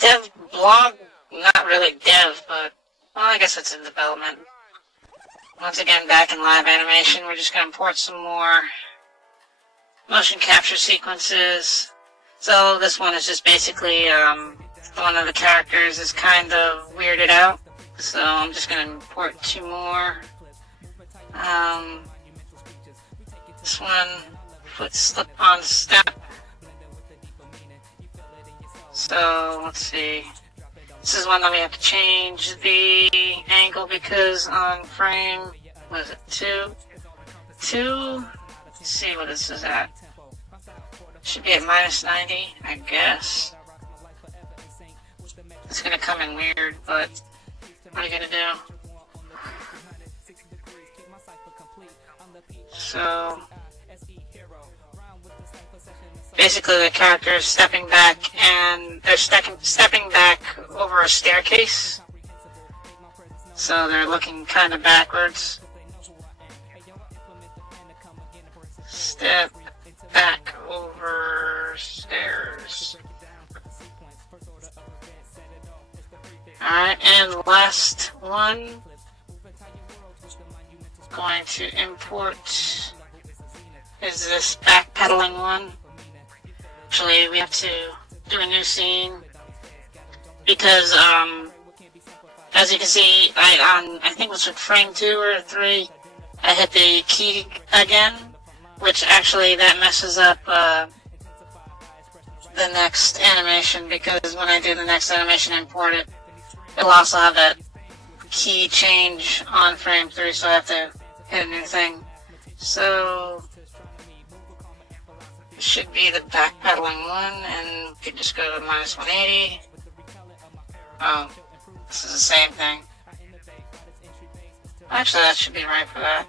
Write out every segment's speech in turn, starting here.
dev blog, not really dev, but, well, I guess it's in development. Once again, back in live animation, we're just going to import some more motion capture sequences. So this one is just basically, one of the characters is kind of weirded out. So I'm just going to import two more. This one, foot slip on step. So, let's see. This is one that we have to change the angle because on frame, what is it, 2? 2? Let's see what this is at. Should be at -90, I guess. It's gonna come in weird, but what are you gonna do? So, basically the character is stepping back, and they're stepping back over a staircase. So they're looking kind of backwards. Step back over stairs. Alright, and the last one. Going to import is this backpedaling one. Actually, we have to do a new scene because, as you can see, I think it was with frame 2 or 3, I hit the key again, which actually that messes up the next animation, because when I do the next animation and import it, it'll also have that key change on frame 3, so I have to hit a new thing. So it should be the backpedaling one, and we can just go to -180. Oh, this is the same thing. Actually, that should be right for that.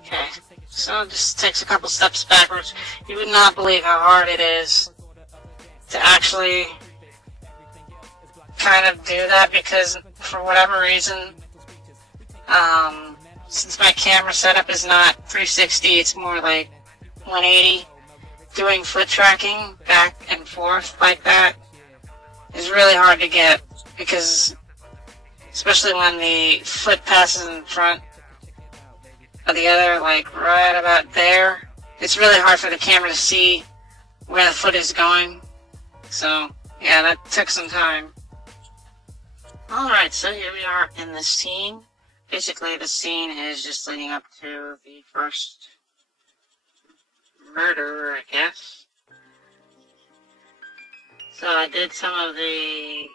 Okay, so it just takes a couple steps backwards. You would not believe how hard it is to actually kind of do that, because for whatever reason, since my camera setup is not 360, it's more like 180, doing foot tracking back and forth like that is really hard to get, because especially when the foot passes in front of the other, like right about there, it's really hard for the camera to see where the foot is going. So yeah, that took some time. Alright, so here we are in the scene. Basically, the scene is just leading up to the first murder, I guess. So I did some of the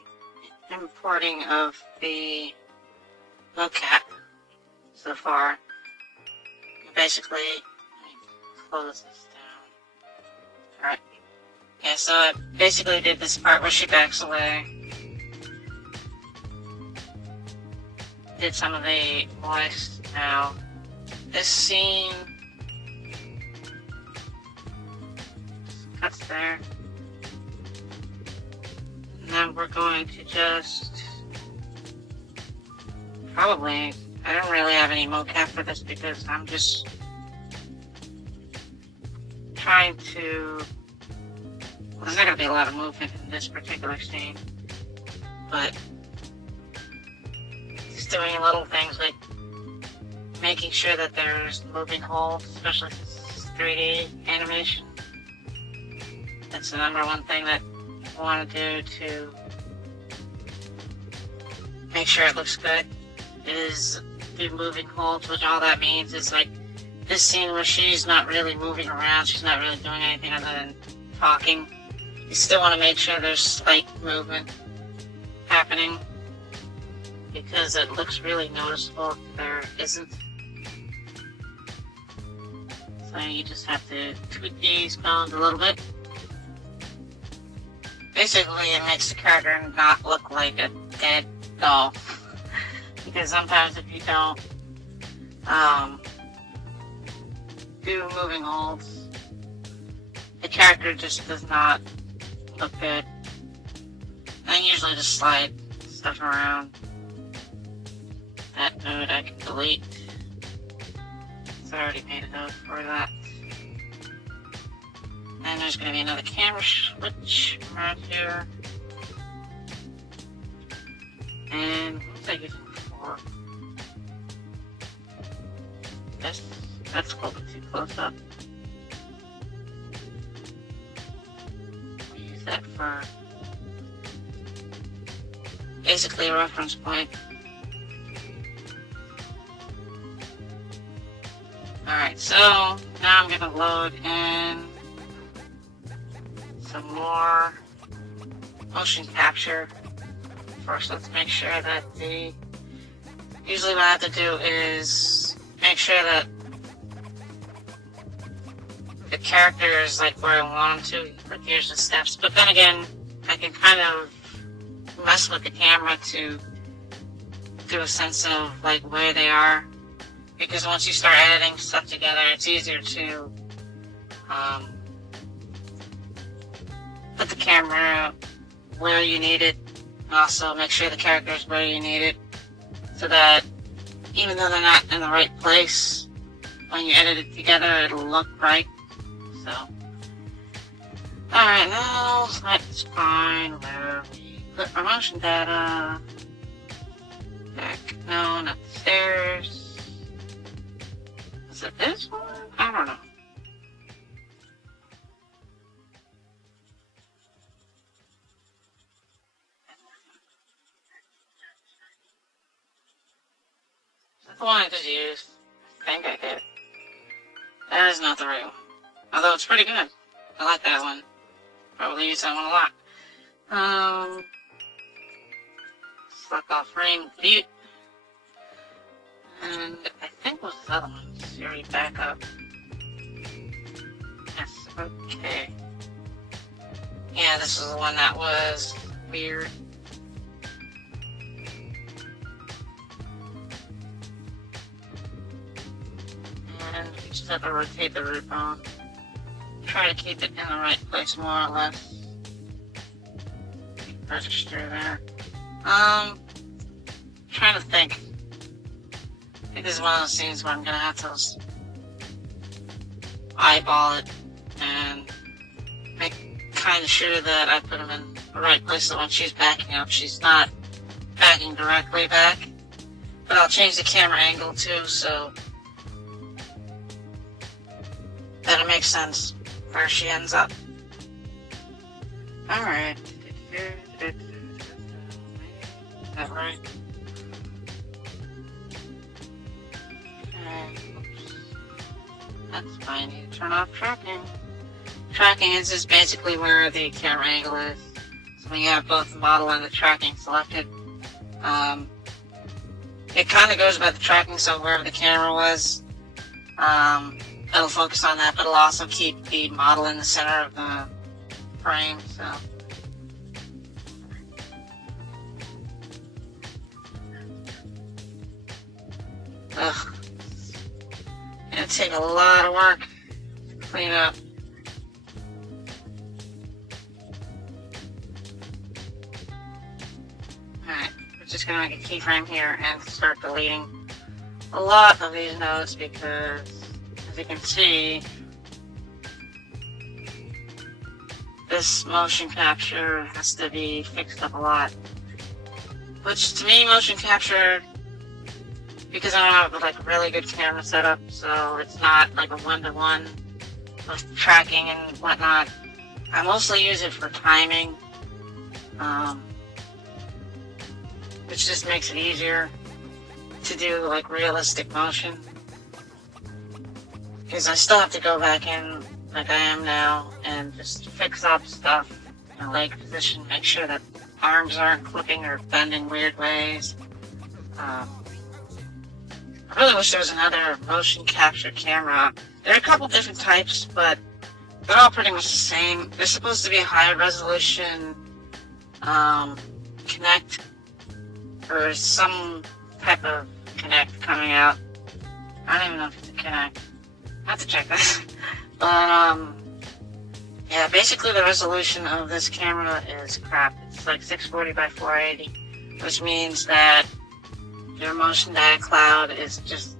importing of the mocap so far. Basically, let me close this down. Alright. Yeah, so I basically did this part where she backs away. Did some of the voice. Now, this scene cuts there. Now we're going to just probably, I don't really have any mocap for this because I'm just trying to, well, there's not going to be a lot of movement in this particular scene, but just doing little things like making sure that there's moving holds, especially since it's 3D animation. That's the #1 thing that I want to do to make sure it looks good, is do moving holds, which all that means is like this scene where she's not really moving around, she's not really doing anything other than talking. You still want to make sure there's slight movement happening, because it looks really noticeable if there isn't. So you just have to tweak these bones a little bit. Basically, it makes the character not look like a dead doll. Because sometimes if you don't do moving holds, the character just does not look good. I usually just slide stuff around. That node I can delete. It's already made a node for that. And there's going to be another camera switch right here. tried using before. That's a little bit too close up. Use that for basically a reference point. Alright, so now I'm gonna load in some more motion capture. First, let's make sure that usually what I have to do is make sure that the character is like where I want them to, like here's the steps. But then again, I can kind of mess with the camera to do a sense of like where they are. Because once you start editing stuff together, it's easier to put the camera where you need it. And also make sure the character is where you need it. So that even though they're not in the right place, when you edit it together, it'll look right. So, alright, now let's find where we put our motion data. Back, no, not the stairs. Is it this one? I don't know. That's the one I just used. I think I did. That is not the right one. Although it's pretty good. I like that one. Probably use that one a lot. Select off frame, delete. And I think what's the other one? Siri backup. Yes, okay. Yeah, this is the one that was weird. And you just have to rotate the root bone. Try to keep it in the right place more or less. Register there. Trying to think. I think this is one of those scenes where I'm gonna have to eyeball it and make kind of sure that I put them in the right place so when she's backing up, she's not backing directly back. But I'll change the camera angle too, so that it makes sense where she ends up. Alright. Is that right? Oops. That's fine. I need to turn off tracking. Tracking is just basically where the camera angle is. So when you have both the model and the tracking selected, it kind of goes by the tracking, so wherever the camera was, it'll focus on that, but it'll also keep the model in the center of the frame, so. Ugh. It'll take a lot of work to clean up. Alright, we're just gonna make a keyframe here and start deleting a lot of these nodes because, as you can see, this motion capture has to be fixed up a lot. Which, to me, motion capture, because I don't have like a really good camera setup, so it's not like a one-to-one with tracking and whatnot. I mostly use it for timing, which just makes it easier to do like realistic motion. Because I still have to go back in like I am now and just fix up stuff in a leg position, make sure that arms aren't clipping or bending weird ways. I really wish there was another motion capture camera. There are a couple different types, but they're all pretty much the same. They're supposed to be a higher resolution Connect, or some type of Connect coming out. I don't even know if it's a Connect. I have to check that. But yeah, basically the resolution of this camera is crap. It's like 640 by 480, which means that your motion data cloud is just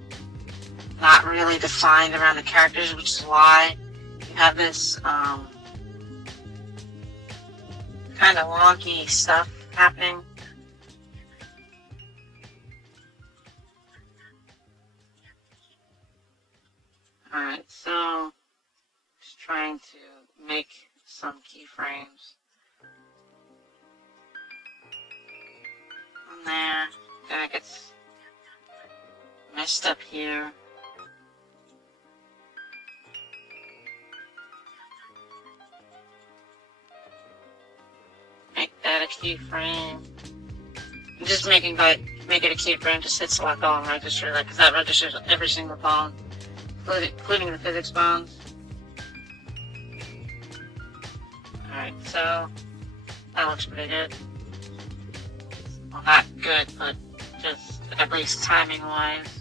not really defined around the characters, which is why you have this kind of wonky stuff happening. from there. That gets messed up here. Make that a keyframe. I'm just make it a keyframe, just hit select all and register that, because that registers every single bone, including the physics bones. Alright, so that looks pretty good. Well, not good, but just at least timing wise.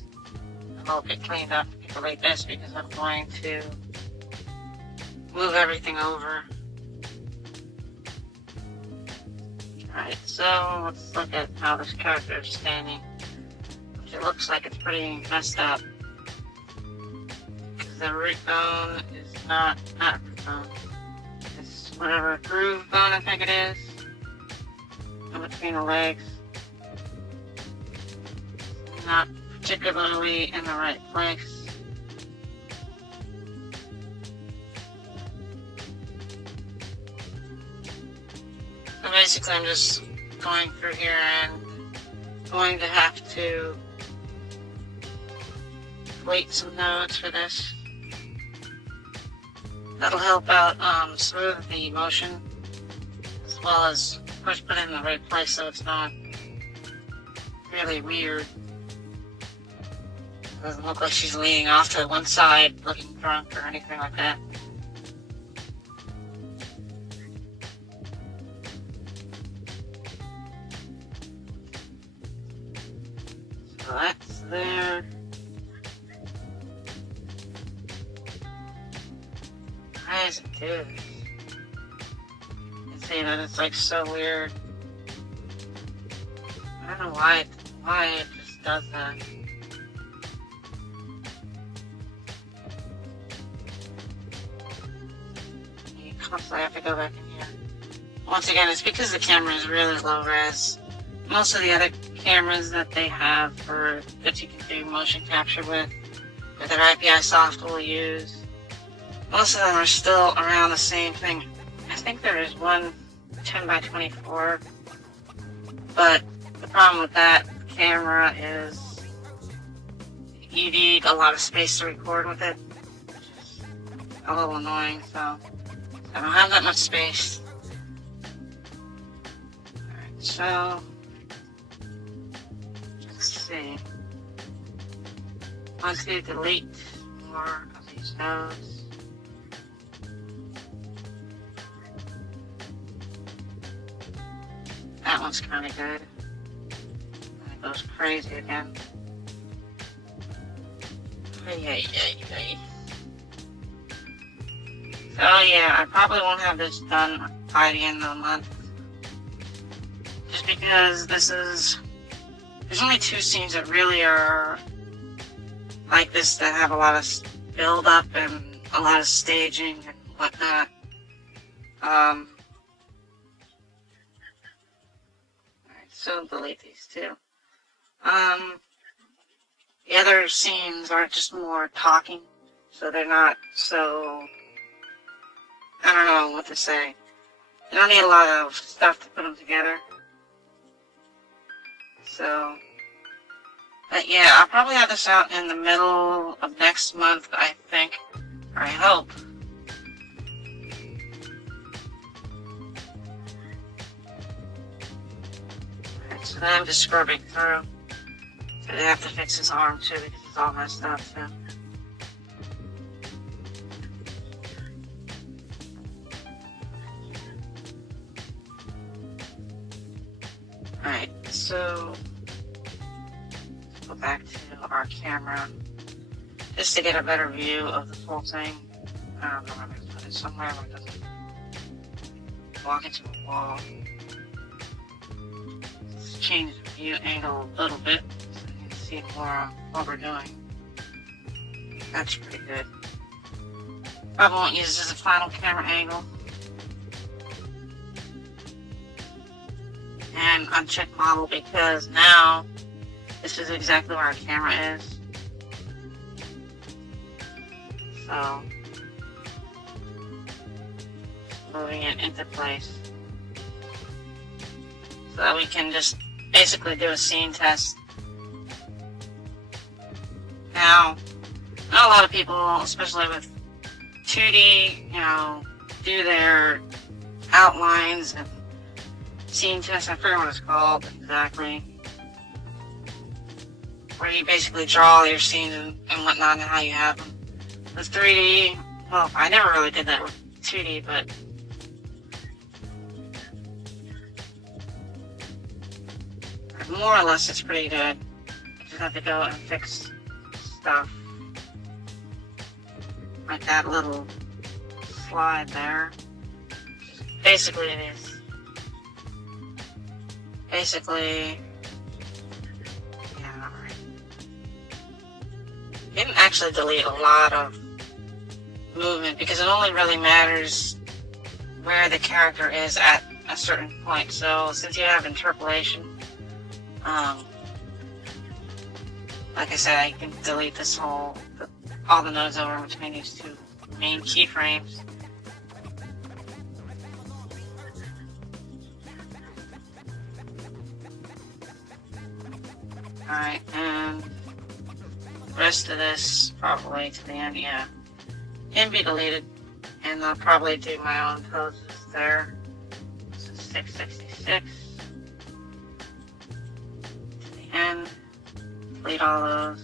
I hope it cleaned up like this, because I'm going to move everything over. Alright, so let's look at how this character is standing. Which it looks like it's pretty messed up. Because the root bone is not root bone. It's whatever groove bone I think it is. In between the legs. Not particularly in the right place. So basically I'm just going through here and going to have to weight some nodes for this. That'll help out smooth the motion, as well as push it in the right place so it's not really weird. It doesn't look like she's leaning off to one side looking drunk or anything like that. So that's there. Why does it do this? You see that it's like so weird. I don't know why it just does that. You constantly have to go back in here. Once again, it's because the camera is really low res. Most of the other cameras that they have that you can do motion capture with, or that IPI soft will use, most of them are still around the same thing. I think there is one 10x24, but the problem with that camera is you need a lot of space to record with it, which is a little annoying, so I don't have that much space. Alright, so let's see. Once we delete more of these nodes. That one's kind of good. And it goes crazy again. So yeah, I probably won't have this done by the end of the month. Just because there's only 2 scenes that really are like this, that have a lot of build up and a lot of staging and whatnot. Alright, so delete these 2. The other scenes are just more talking, so they're not so, I don't know what to say. You don't need a lot of stuff to put them together. So, but yeah, I'll probably have this out in the middle of next month, I think, or I hope. Alright, so then I'm just scrubbing through. So I have to fix his arm too, because it's all messed up too. Alright, so let's go back to our camera just to get a better view of the full thing. I don't know, I'm going to put it somewhere where it doesn't walk into a wall. Let's change the view angle a little bit so you can see more of what we're doing. That's pretty good. Probably won't use this as a final camera angle. And uncheck model, because now this is exactly where our camera is. So, moving it into place so that we can just basically do a scene test. Now, not a lot of people, especially with 2D, do their outlines and scene tests. I forget what it's called exactly. Where you basically draw your scenes and whatnot and how you have them. With 3D, well, I never really did that with 2D, but more or less it's pretty good. You just have to go and fix stuff. Like that little slide there. Basically it is. Basically, yeah, alright. You can actually delete a lot of movement because it only really matters where the character is at a certain point. So since you have interpolation, like I said, I can delete this all the nodes over between these two main keyframes. Alright, and the rest of this probably to the end, yeah, can be deleted, and I'll probably do my own poses there. This is 666 to the end. Delete all those.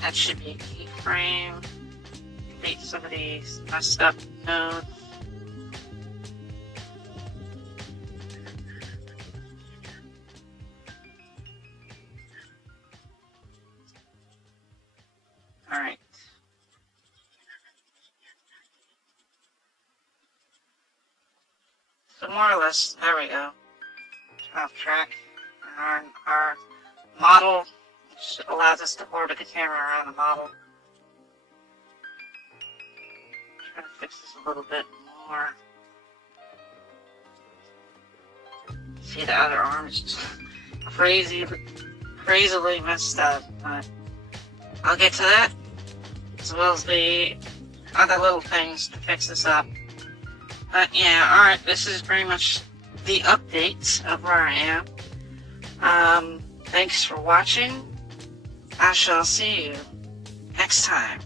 That should be a keyframe. Delete some of these messed up nodes. Alright. So more or less, there we go. Off track. Our model, which allows us to orbit the camera around the model. Try to fix this a little bit more. See, the other arm is just crazily messed up, but I'll get to that, as well as the other little things to fix this up. But yeah, alright, this is pretty much the update of where I am. Thanks for watching. I shall see you next time.